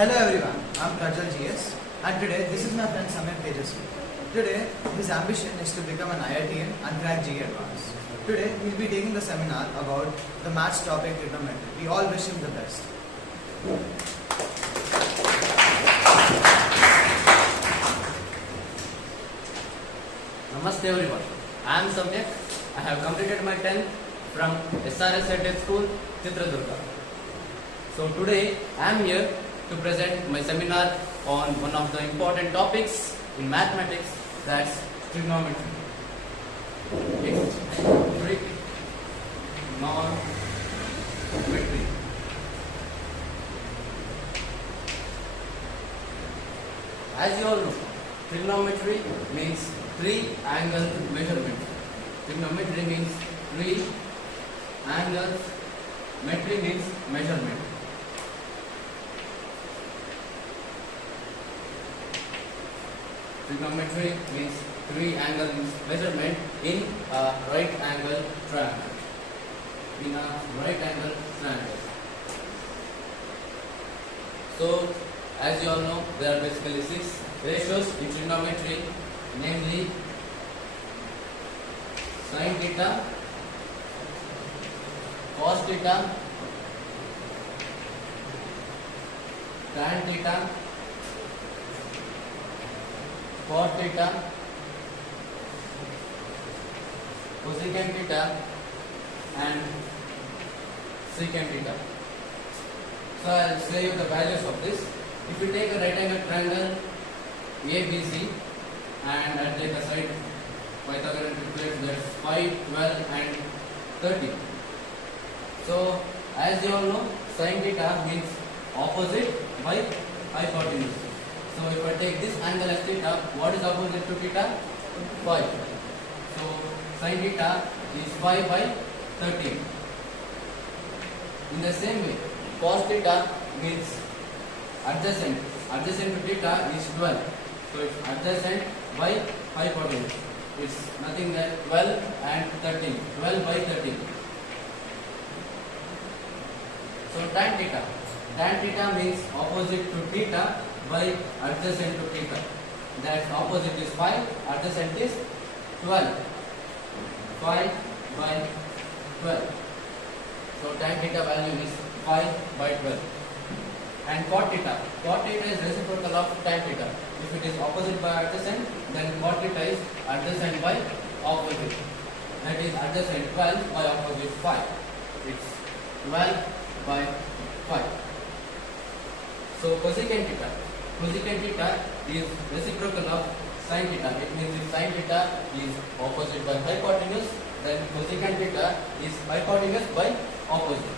Hello everyone, I'm Prajal GS and today this is my friend Samyak Tejaswi. Today his ambition is to become an IITian and crack GE Advanced. Today he will be taking the seminar about the maths topic trigonometry. We all wish him the best. Namaste everyone. I am Samyak. I have completed my 10th from SRS Heritage School, Chitradurga. So today I am here to present my seminar on one of the important topics in mathematics, that's trigonometry. It's trigonometry. As you all know, trigonometry means three-angle measurement. Trigonometry means three angles. Metry means measurement. Trigonometry means three-angle measurement in a right-angle triangle. In a right-angle triangle. So, as you all know, there are basically 6 ratios in trigonometry, namely sin theta, cos theta, tan theta, cot theta, cosecant theta, and secant theta. So I will say you the values of this. If you take a right angle triangle ABC and I take a side Pythagorean triplet, that's 5, 12 and 30. So as you all know, sin theta means opposite by hypotenuse. So if I take this angle as theta, what is opposite to theta? 5. So sin theta is 5 by 13. In the same way, cos theta means adjacent. Adjacent to theta is 12. So it's adjacent by hypotenuse. It's nothing but 12 and 13. 12 by 13. So tan theta. Tan theta means opposite to theta by adjacent to theta. That opposite is 5, adjacent is 12. 5 by 12. So tan theta value is 5 by 12. And cot theta. Cot theta is reciprocal of tan theta. If it is opposite by adjacent, then cot theta is adjacent by opposite. That is adjacent 12 by opposite 5. It's 12 by 5. So cosecant theta. Cosecant theta is reciprocal of sin theta. It means if sin theta is opposite by hypotenuse, then cosecant theta is hypotenuse by opposite.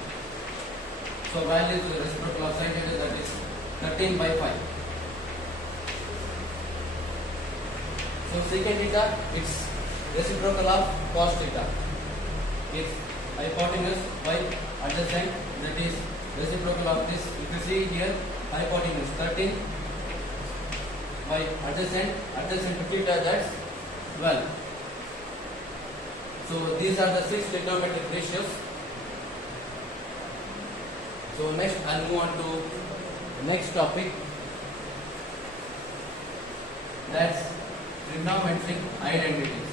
So value is reciprocal of sin theta, that is 13 by 5. So secant theta, it's reciprocal of cos theta. It's hypotenuse by adjacent, that is reciprocal of this. If you see here, hypotenuse 13 by adjacent to theta, that's 12. So these are the 6 trigonometric ratios. So next I'll move on to the next topic, that's trigonometric identities.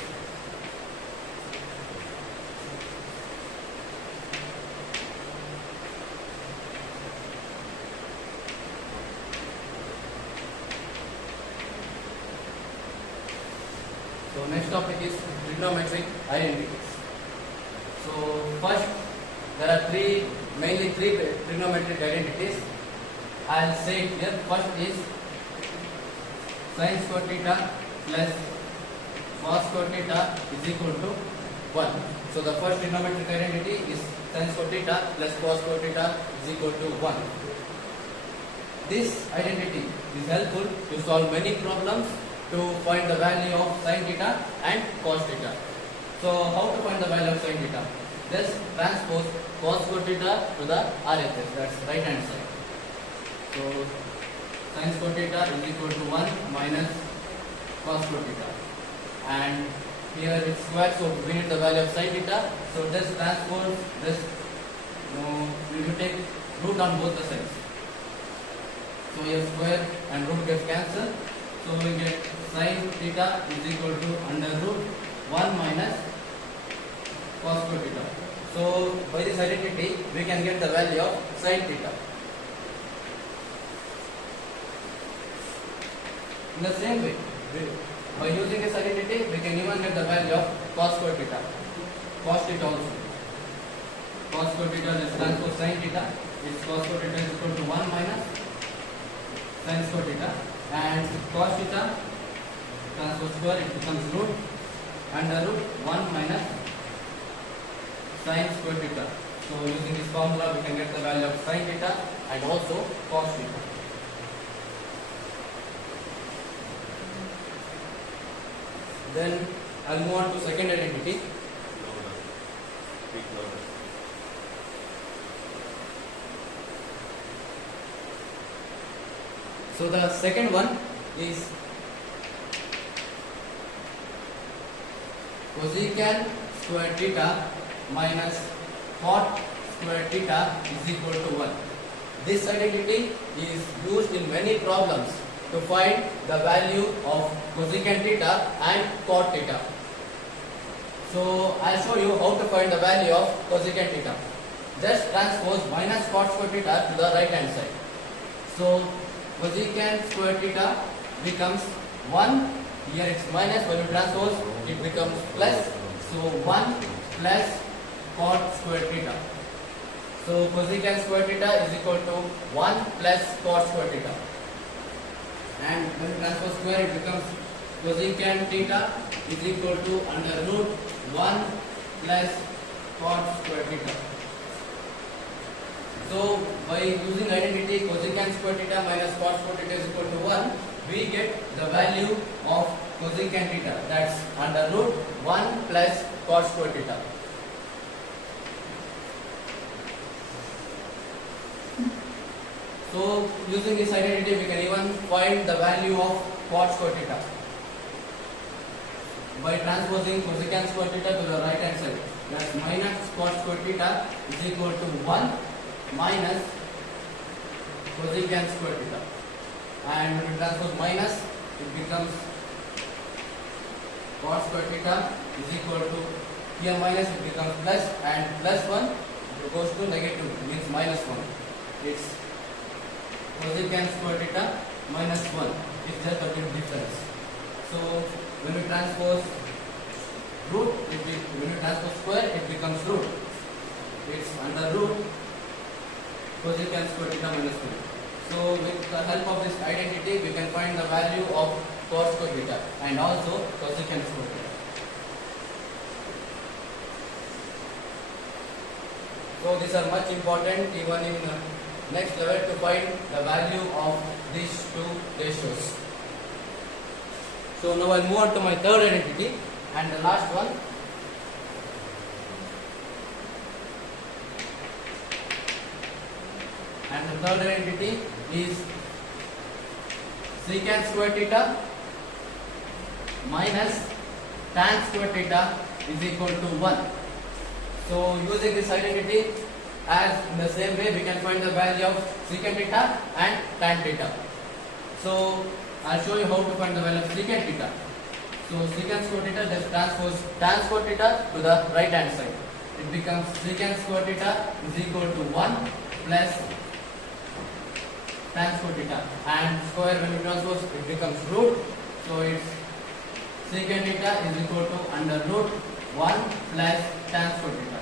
So next topic is trigonometric identities. So first, there are mainly three trigonometric identities. I'll say it here. First is sin square theta plus cos square theta is equal to 1. So the first trigonometric identity is sin square theta plus cos square theta is equal to 1. This identity is helpful to solve many problems to find the value of sin theta and cos theta. So how to find the value of sin theta? Just transpose cos square theta to the RHS, that's right hand side. So sin square theta is equal to 1 minus cos square theta. And here it's square, so we need the value of sin theta. So just transpose this, we will take root on both the sides. So So here square and root gets cancelled. So we get sin theta is equal to under root 1 minus cos square theta. So by this identity we can get the value of sin theta. In the same way, by using this identity we can even get the value of cos square theta. Cos theta also. Cos square theta is transpose sin theta. Its cos square theta is equal to 1 minus sin square theta, and cos theta transpose square, it becomes root under root 1 minus sin square theta. So using this formula we can get the value of sin theta and also cos theta. Then I'll move on to second identity. So the second one is cosecant square theta minus cot square theta is equal to 1. This identity is used in many problems to find the value of cosecant theta and cot theta. So I'll show you how to find the value of cosecant theta. Just transpose minus cot square theta to the right hand side. So cosecant square theta becomes 1. Here it's minus. When you transpose, it becomes plus. So 1 plus cot square theta. So cosecant square theta is equal to 1 plus cot square theta. And when you transpose square, it becomes cosecant theta is equal to under root 1 plus cot square theta. So by using identity cosecant square theta minus cot square theta is equal to 1, we get the value of cosecant theta, that's under root 1 plus cot square theta. So using this identity we can even find the value of cot square theta by transposing cosecant square theta to the right hand side. That's minus cot square theta is equal to 1 minus cosecant square theta. And when you transpose minus, it becomes cot square theta is equal to, here minus it becomes plus, and plus 1 it goes to negative, means minus 1. It's cosecant square theta minus 1. It's just a bit difference. So when we transpose root, when we transpose square, it becomes root. It's under root cosecant square theta minus 1. So with the help of this identity, we can find the value of cos square theta and also cosecant square theta. So these are much important even in next level to find the value of these two ratios. So now I'll move on to my third identity and the last one. And the third identity is secant square theta minus tan square theta is equal to 1. So using this identity, as in the same way we can find the value of secant theta and tan theta. So I'll show you how to find the value of secant theta. So secant square theta, just transpose tan square theta to the right hand side. It becomes secant square theta is equal to 1 plus tan square theta, and square when you transpose it becomes root. So it's secant theta is equal to under root 1 plus tan square theta.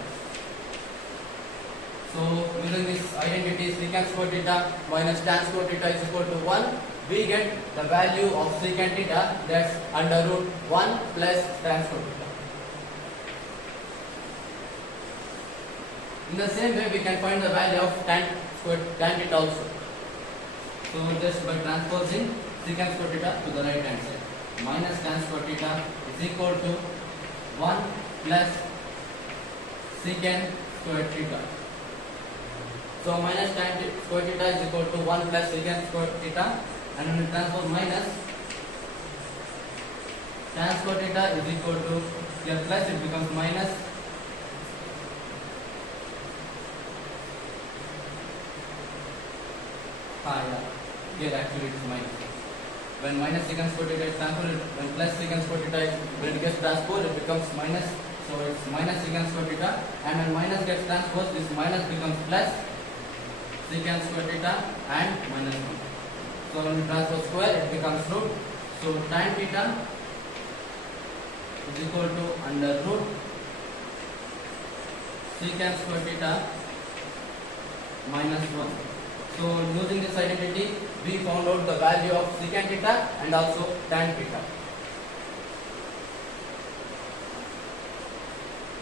So using this identity secant square theta minus tan square theta is equal to 1, we get the value of secant theta, that's under root 1 plus tan square theta. In the same way we can find the value of tan theta also. So just by transposing secant square theta to the right hand side, minus tan square theta is equal to 1 plus secant square theta. So minus tan square theta is equal to 1 plus secant square theta, and when we transpose minus tan square theta is equal to, here plus it becomes minus here actually it's minus. When minus secant square theta is transposed, when plus secant square theta is, when it gets transposed, it becomes minus. So it's minus secant square theta, and when minus gets transposed, this minus becomes plus secant square theta and minus 1. So when we transpose square, it becomes root. So tan theta is equal to under root secant square theta minus 1. So using this identity, we found out the value of secant theta and also tan theta.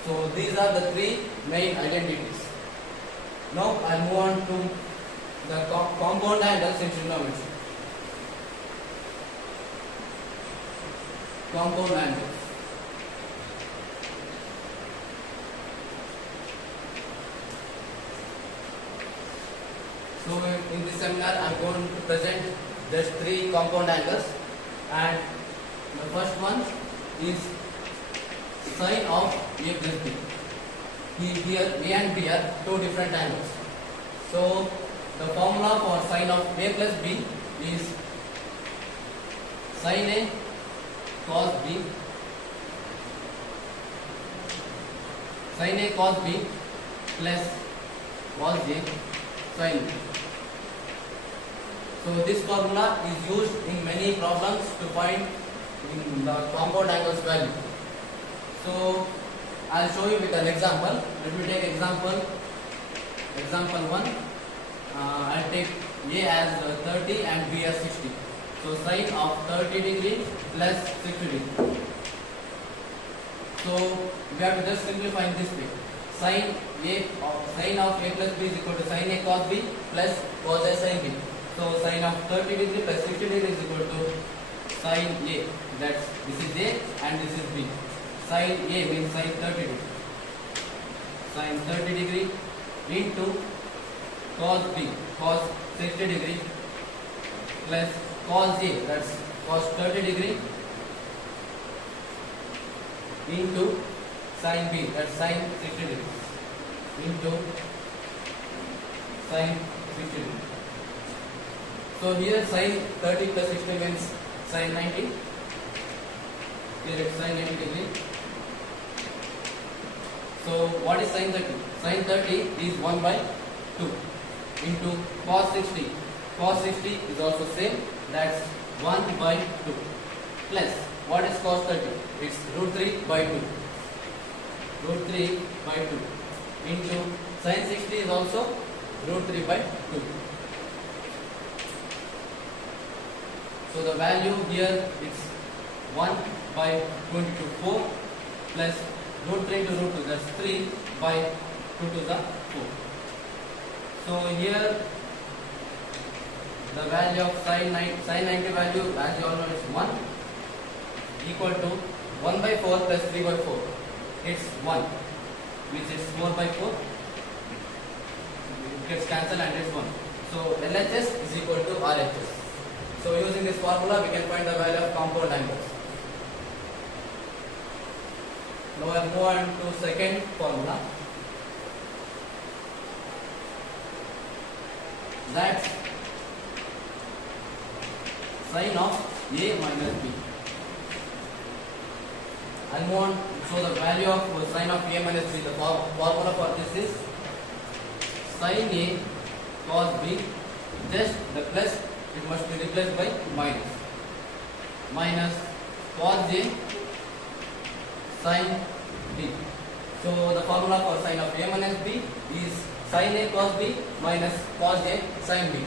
So these are the three main identities. Now I move on to the compound angles in trigonometry. Compound angles. So in this seminar, I am going to present just three compound angles, and the first one is sine of A plus B. Here A and B are two different angles. So the formula for sine of A plus B is sine A cos B, sine A cos B plus cos A sine B. So this formula is used in many problems to find the compound angles value. So I'll show you with an example. Let me take example 1. I'll take A as 30 and B as 60. So sine of 30 degree plus 60 degree. So we have to just simplify in this way. Sine of A plus B is equal to sine A cos B plus cos A sine B. So sine of 30 degree plus 60 degree is equal to sine A. That's this is A and this is B. Sine A means sine 30 degree. Sine 30 degree into cos B, cos 60 degree plus cos A, that's cos 30 degree into sine B, that's sine 60 degree into sine 60 degree. So here sine 30 plus 60 means sine 90. Here it's sine 90 degree. So what is sine 30? Sine 30 is 1 by 2 into cos 60. Cos 60 is also same, that's 1 by 2 plus what is cos 30? It's root 3 by 2. Root 3 by 2 into sine 60 is also root 3 by 2. So the value here is 1 by 24 plus root 3 to root 2, that's 3 by 2 to the 4. So here the value of sine 90 value, as you all know, is 1 equal to 1 by 4 plus 3 by 4. It's 1, which is 4 by 4. It gets cancelled and it's 1. So LHS is equal to RHS. So using this formula, we can find the value of compound angles. Now I move on to second formula. That's sine of A minus B. I'll move on. So the value of sine of A minus B, the formula for this is sine A cos B, just the plus, it must be replaced by minus. Minus cos A sine B. So the formula for sine of A minus B is sine A cos B minus cos A sine B.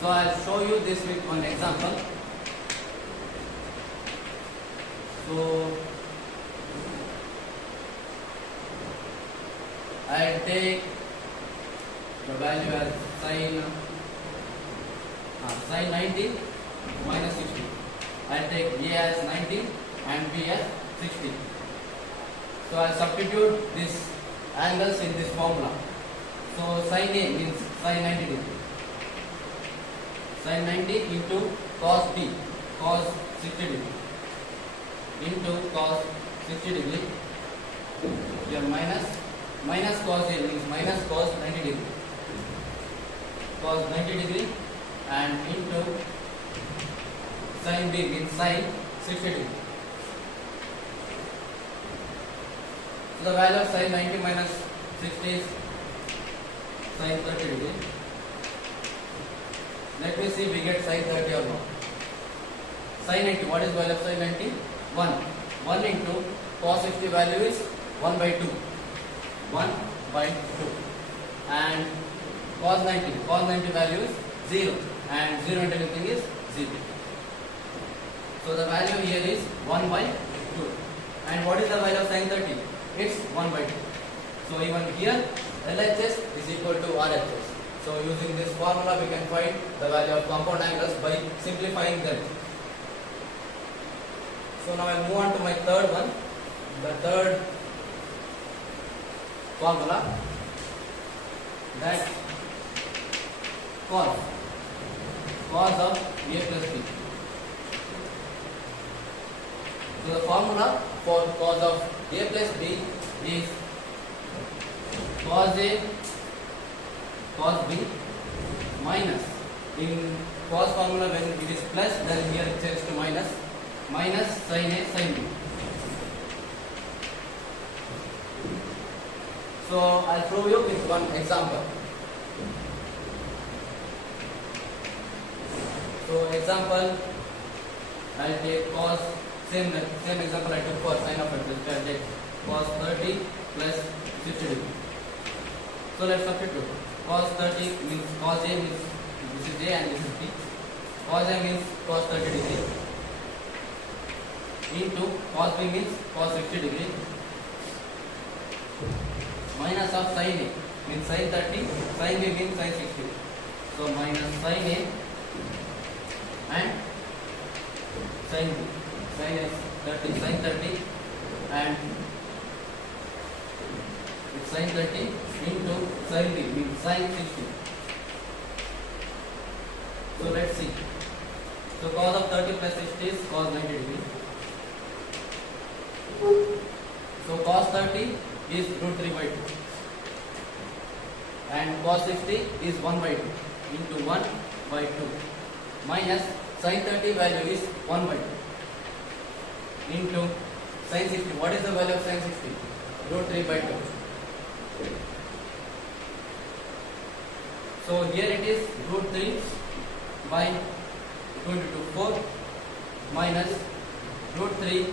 So I'll show you this with one example. So I'll take the value as sine 90 minus 60. I'll take A as 90 and B as 60. So I'll substitute these angles in this formula. So sine A means sine 90 degree. Sine 90 into cos B, cos 60 degree, into cos 60 degree. Here minus cos A means minus cos 90 degree. Cos 90 degree and into sin B means sin 60 degree. So the value of sin 90 minus 60 is sin 30 degree. Let me see we get sin 30 or not. Sin 90, what is value of sin 90? 1. 1 into cos 60 value is 1 by 2. 1 by 2. And cos 90 value is 0. And 0 into anything is 0. So the value here is 1 by 2. And what is the value of sin 30? It's 1 by 2. So even here LHS is equal to RHS. So using this formula we can find the value of compound angles by simplifying them. So now I'll move on to my third one. The third formula, that cos of A plus B. So the formula for cos of A plus B is cos A cos B minus, in cos formula when it is plus, then here it changes to minus sin A sin B. So I'll show you with one example. So example, I'll take cos, same example I took for sin of interest. I'll take cos 30 plus 60 degree. So let's substitute. Cos 30 means cos A means this is A and this is B. Cos A means cos 30 degree into cos B means cos 60 degree minus of sin A means sin 30, sin B means sin 60. So minus sin A and sin B. Sin is 30, sin 30 and it's sin 30 into sin B means sin 60. So let's see. So cos of 30 plus 60 is cos 90 degree. So cos 30 is root 3 by 2 and cos 60 is 1 by 2 into 1 by 2 minus sin 30 value is 1 by 2 into sin 60. What is the value of sin 60? Root 3 by 2. So here it is root 3 by 2 into 4 minus root 3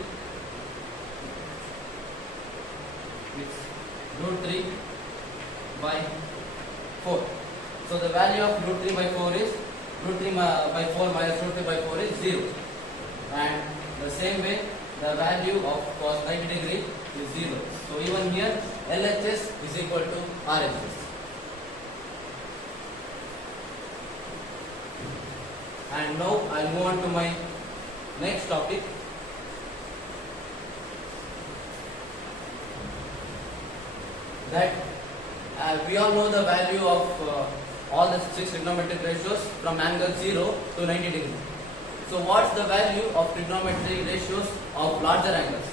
it's root 3 by 4. So the value of root 3 by 4 is root 3 by 4 minus root 3 by 4 is 0. And the same way the value of cos 90 degree is 0. So even here LHS is equal to RHS. And now I'll move on to my next topic. That we all know the value of all the 6 trigonometric ratios from angle 0 to 90 degree. So what's the value of trigonometry ratios of larger angles?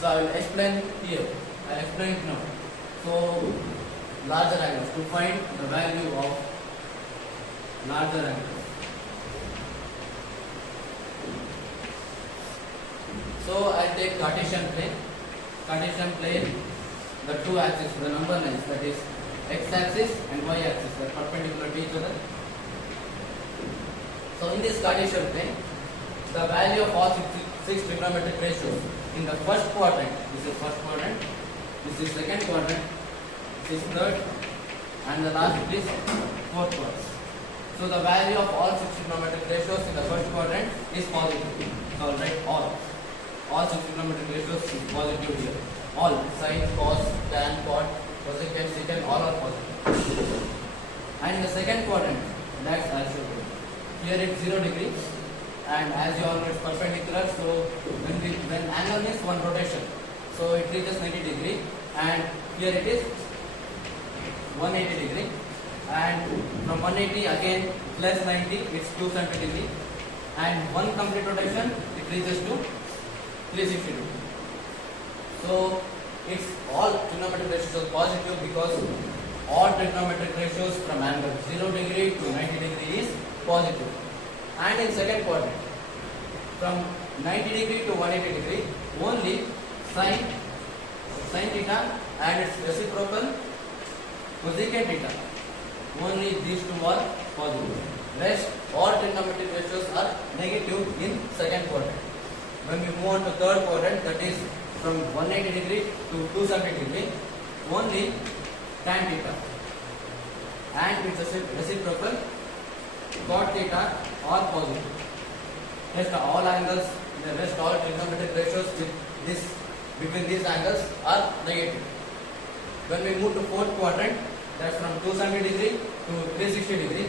So I will explain here. I will explain it now. So larger angles, to find the value of larger angles. So I take Cartesian plane. Cartesian plane, the two axes, the number lines, that is x-axis and y-axis, they are perpendicular to each other. So in this Cartesian plane, the value of all 6 trigonometric ratios in the first quadrant, this is first quadrant, this is second quadrant, this is third, and the last is fourth quadrant. So the value of all 6 trigonometric ratios in the first quadrant is positive. So I'll write all 6 trigonometric ratios is positive here. All, sin, cos, tan, cot, cosecant, secant, all are positive. And in the second quadrant, that's I'll show you. Here it's 0 degree, and as you all know it's perpendicular, so when angle means one rotation, so it reaches 90 degree, and here it is 180 degree, and from 180 again plus 90 it's 270 degree, and one complete rotation it reaches to 360 degree. So it's all trigonometric ratios are positive because all trigonometric ratios from angle 0 degree to 90 degree is positive. And in second quadrant, from 90 degree to 180 degree, only sine theta and its reciprocal cosecant theta. Only these two are positive. Rest all trigonometric ratios are negative in second quadrant. When we move on to third quadrant, that is from 180 degree to 270 degree, only tan theta and its reciprocal cot theta are positive. Rest all angles, the rest all trigonometric ratios with this between these angles are negative. When we move to fourth quadrant, that's from 270 degree to 360 degree.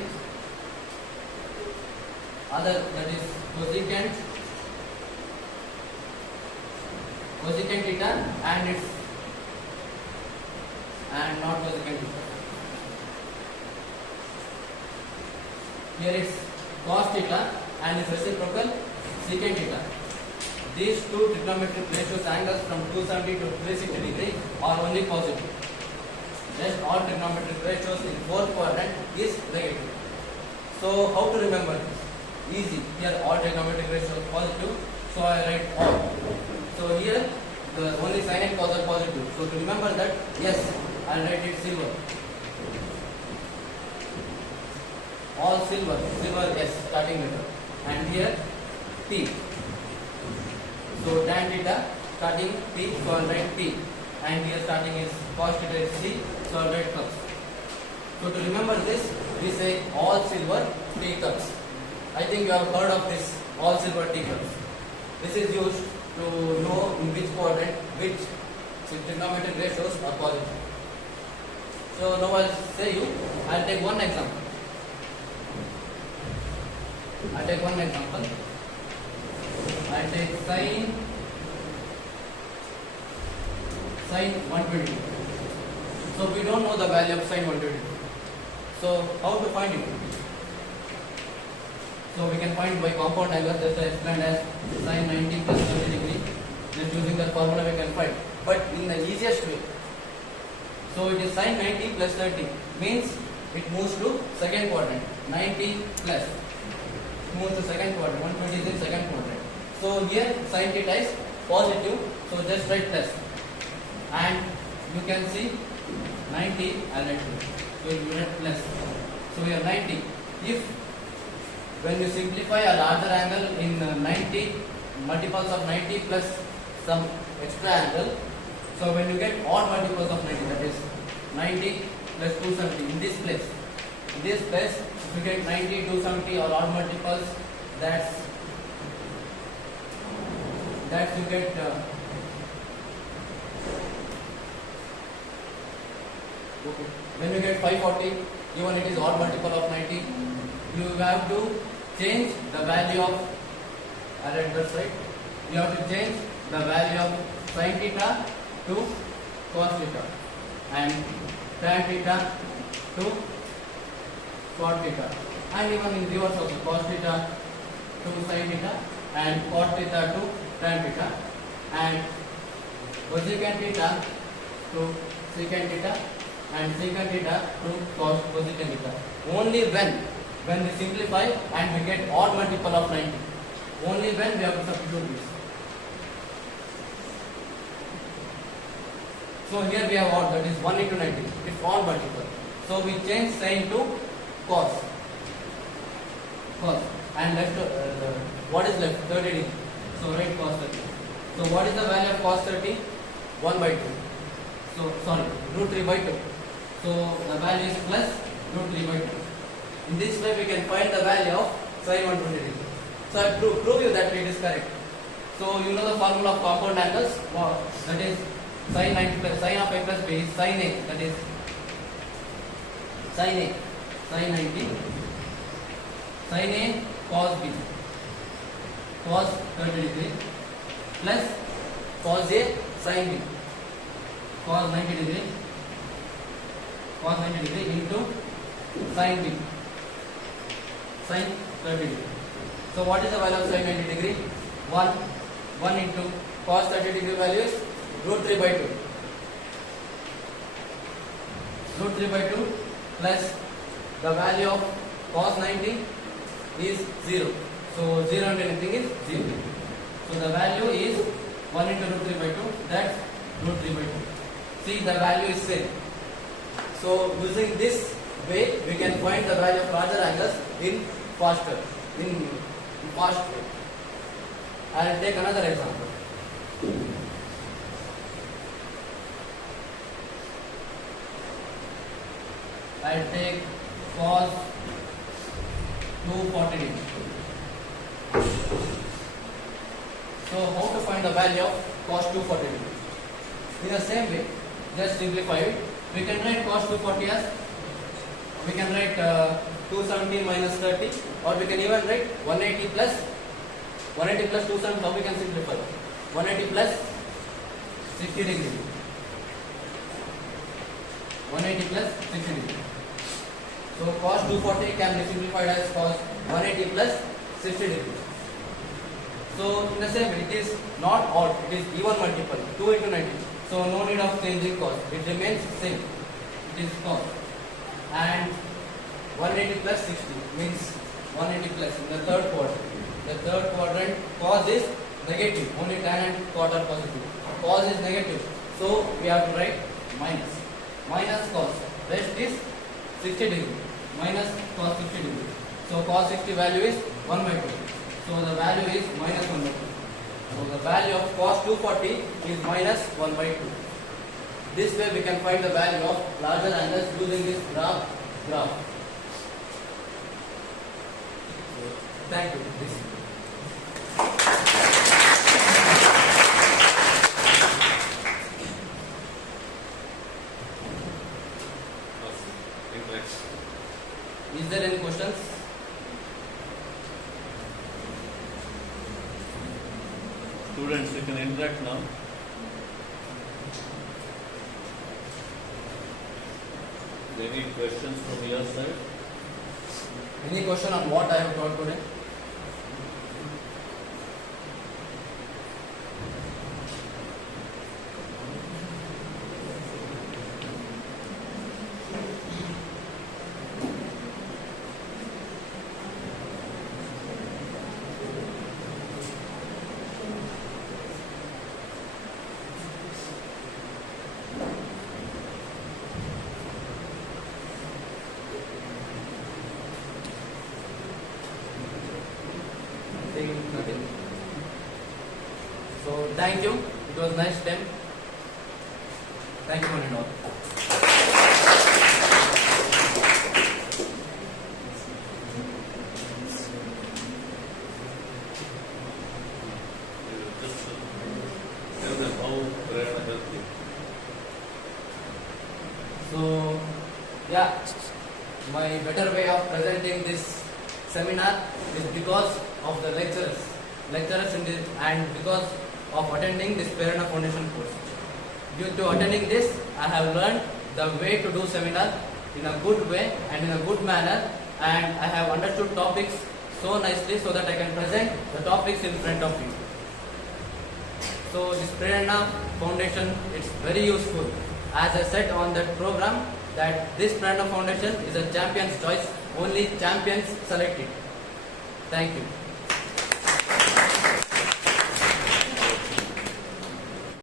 Other, that is cosecant theta and its and not cosecant theta. Here it's cos theta and its reciprocal secant theta. These two trigonometric ratios angles from 270 to 360 degree are only positive. Rest all trigonometric ratios in fourth quadrant is negative. So how to remember this? Easy. Here all trigonometric ratios positive, so I write all. So here the only sin and cos are positive. So to remember that, yes, I'll write it silver. All silver, yes, starting letter. And here T. So tan theta starting T, so I'll write T. And here starting is cos theta is C, so I'll write cos. So to remember this, we say all silver T cups. I think you have heard of this all silver T cups. This is used to know in which quadrant which trigonometric ratios are positive. So now I'll say you, I'll take one example. I'll take 122. So we don't know the value of sin 122. So how to find it? So we can find by compound angle, just explained as sin 90 plus 30 degree. Just using that formula we can find. But in the easiest way. So it is sin 90 plus 30 means it moves to second quadrant. 90 plus moves to second quadrant. 120 is in second quadrant. So here sin theta is positive. So just write plus. And you can see 90 I'll write plus. So you write plus. So here 90. If when you simplify a larger angle in 90 multiples of 90 plus some extra angle, so when you get odd multiples of 90, that is 90 plus 270 in this place. In this place, if you get 90, 270 or odd multiples, that's you get okay. When you get 540, even it is odd multiple of 90, you have to change the value of, I read this right, you have to change the value of sin theta to cos theta and tan theta to cot theta, and even in reverse also cos theta to sin theta and cot theta to tan theta and cosecant theta to secant theta and secant theta to cosecant theta. Only when we simplify and we get odd multiple of 90, only when we have to substitute this. So here we have odd, that is 1 into 90, it's odd multiple. So we change sin to cos, and left what is left? 30 degree. So write cos 30. So what is the value of cos 30? 1 by 2. So sorry, root 3 by 2. So the value is plus root 3 by 2. In this way we can find the value of sin 120 degree. So I prove you that it is correct. So you know the formula of compound angles. That is sin 90 plus sin of a plus b is sin a. That is sin 90 sin a cos b cos 30 degree plus cos a sin b cos 90 degree into sin b sin 30 degree. So what is the value of sin 90 degree? 1 into cos 30 degree value is root 3 by 2. Root 3 by 2 plus the value of cos 90 is 0. So 0 into anything is 0. So the value is 1 into root 3 by 2, that's root 3 by 2. See, the value is same. So using this way we can find the value of larger angles in fast way. I will take another example. I will take cos 240 degree. So how to find the value of cos 240 degree? In the same way, just simplify it. We can write cos 240 as, we can write 270 minus 30, or we can even write 180 plus 270. How we can simplify? 180 plus 60 degree. 180 plus 60 degree. So cos 240 can be simplified as cos 180 plus 60 degree. So in the same way, it is not odd, it is even multiple, 2 into 90. So no need of changing cos, it remains same. It is cos. And 180 plus 60 means 180 plus in the third quadrant. The third quadrant, cos is negative, only tan and cot are positive. Cos is negative, so we have to write minus. Minus cos, rest is 60 degree, minus cos 60 degree. So cos 60 value is 1 by 2. So the value is minus 1 by 2. So the value of cos 240 is minus 1 by 2. This way we can find the value of larger angles using this graph. Thank you. Is there any questions? Students, you can interact now. Any questions from your side? Any question on what I have taught today? Nothing. So thank you. It was nice time. Thank you one and all. Just tell them how Prerana helped you. So yeah, my better way of presenting this seminar is because of the lecturers in this, and because of attending this Prerana Foundation course. Due to attending this, I have learned the way to do seminar in a good way and in a good manner, and I have understood topics so nicely so that I can present the topics in front of you. So this Prerana Foundation, it's very useful. As I said on that program, that this Prerana Foundation is a champion's choice, only champions select it. Thank you.